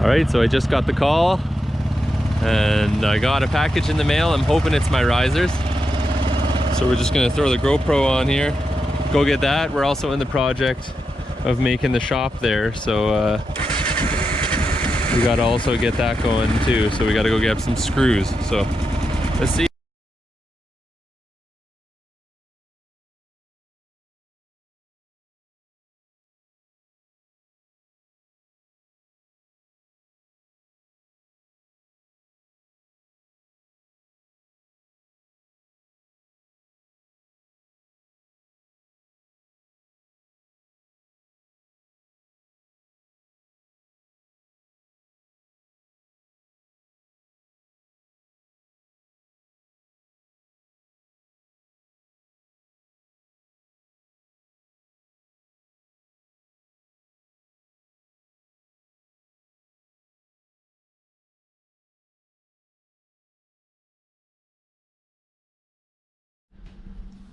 All right, so I just got the call and I got a package in the mail. I'm hoping it's my risers. So we're just gonna throw the GoPro on here, go get that. We're also in the project of making the shop there, so we gotta also get that going too. So we gotta go get some screws. So let's see.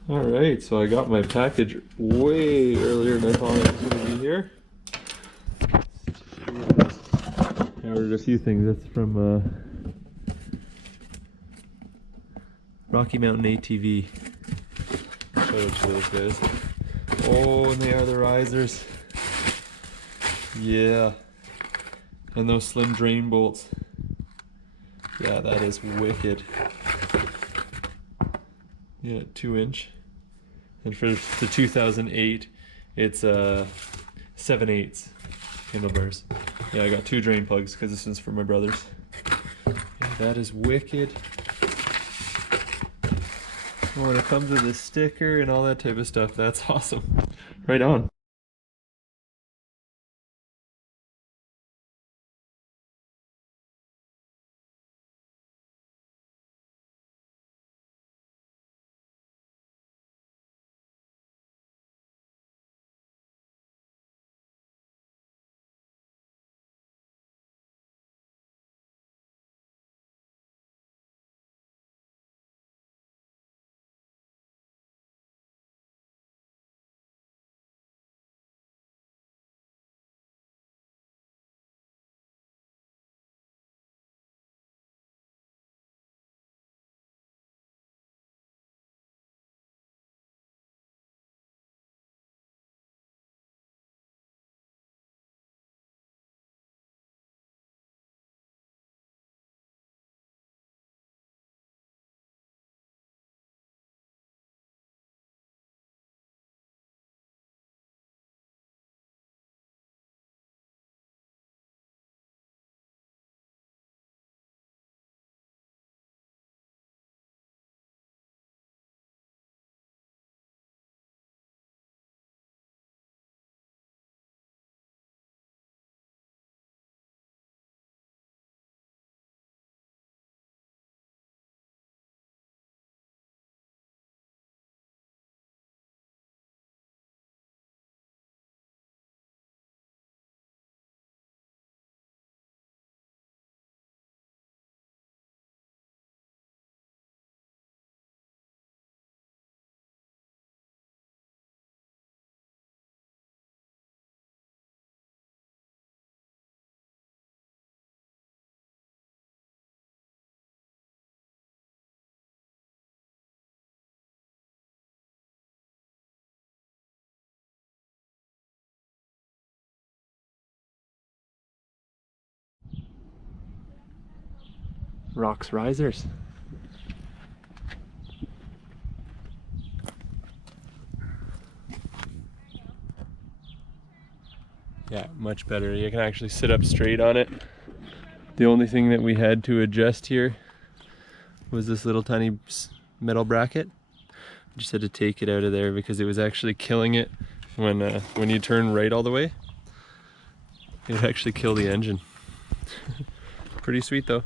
All right, so I got my package way earlier than I thought it was going to be here. I ordered a few things. That's from Rocky Mountain ATV. Shout out to those guys. Oh, and they are the risers. Yeah. And those slim drain bolts. Yeah, that is wicked. Yeah, 2-inch. And for the 2008, it's 7/8 handlebars. Yeah, I got 2 drain plugs because this is for my brothers. Yeah, that is wicked. Oh, and it comes with a sticker and all that type of stuff. That's awesome. Right on. Rocks risers. Yeah, much better. You can actually sit up straight on it. The only thing that we had to adjust here was this little tiny metal bracket. I just had to take it out of there because it was actually killing it when you turn right all the way. It would actually kill the engine. Pretty sweet though.